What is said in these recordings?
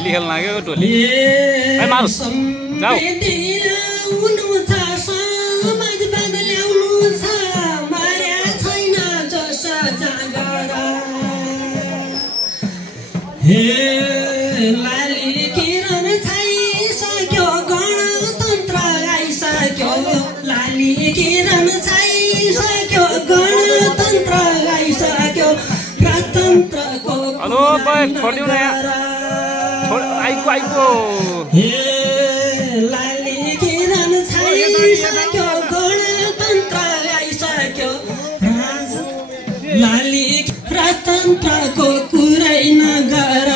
भैली खेल्न लाग्यो टोली ए मारुस जाऊ लाली किरण छाइसक्यो गणतन्त्र आइसक्यो लाली किरण छाइसक्यो गणतन्त्र आइसक्यो राजतन्त्रको हेलो बय छोड्दिउ न यहाँ छोड आइको लाली किरण छाइसक्यो गणतन्त्र आइसक्यो लाली राजतन्त्रको कुरै नगर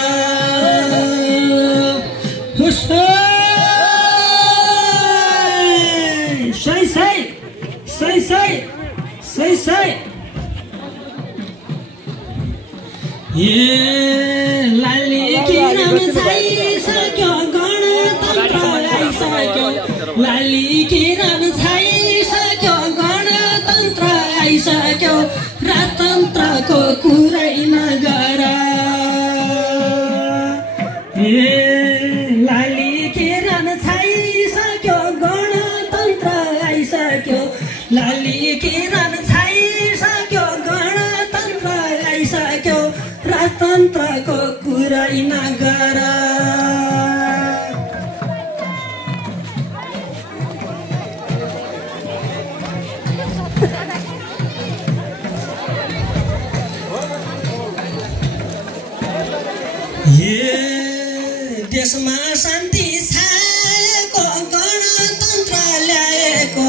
लाली किरण छाइसक्यो गणतन्त्र आइसक्यो लाली किरण छाइसक्यो गणतन्त्र आइसक्यो राजतन्त्रको कुरै नगर लाली किरण छाइसक्यो गणतन्त्र आइसक्यो लाली किरण छाइसक्यो गणतन्त्र आइसक्यो राजतन्त्रको कुरै नगर देशमा शान्ति छाएको गणतन्त्र ल्याएको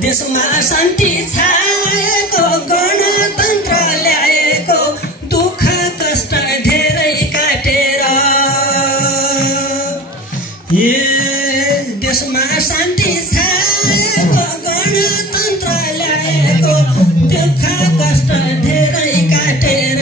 देशमा शान्ति छाएको गणतन्त्र ल्याएको दुःख कष्ट धेरै काटेर देशमा शान्ति छाएको गणतन्त्र ल्याएको दुःख कष्ट धेरै काटेर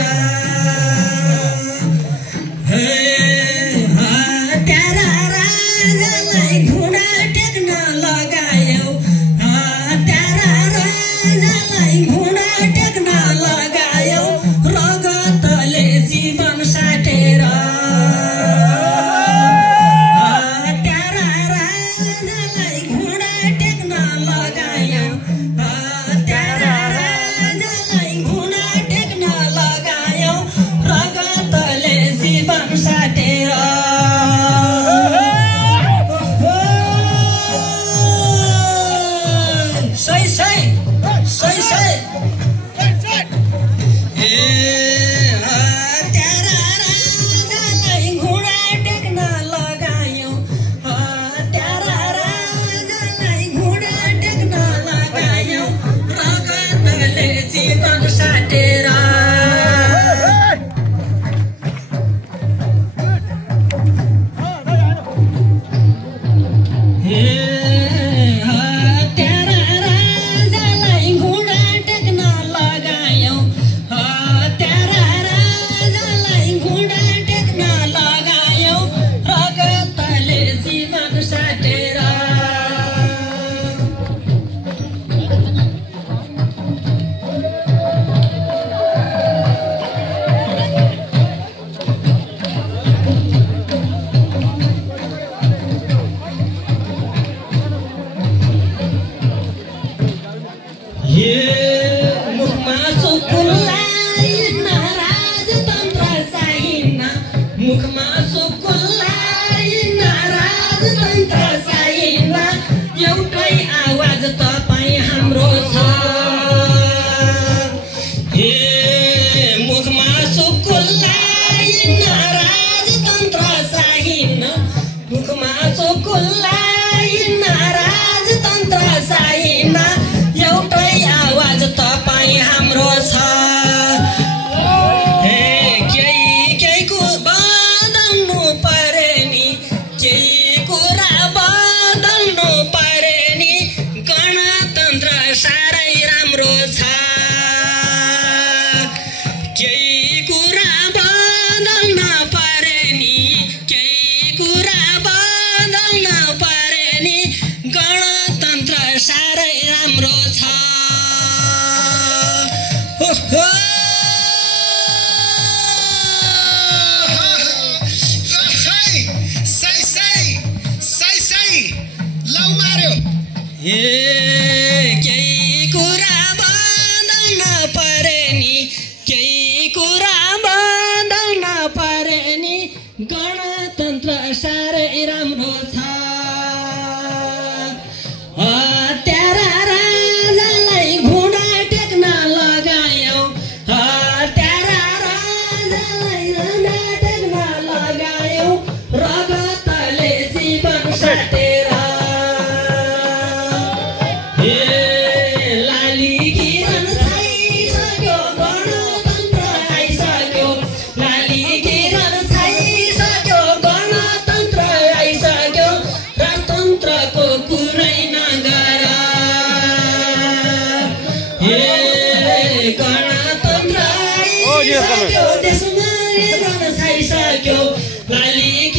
परे नि केही कुरा बदल्न परे नि गणतन्त्र साह्रै राम्रो छ हत्यारा राजालाई घुँडा टेक्न लगायौ हत्यारा राजालाई घुँडा टेक्न लगायौ रगतले जीवन साटेर लाली किरण छाइसक्यो गणतन्त्र आइसक्यो लाली किरण छाइसक्यो गणतन्त्र आइसक्यो राजतन्त्रको कुरै नगर गणतन्त्र आइसक्यो देशमा गर्न छाइसक्यो लाली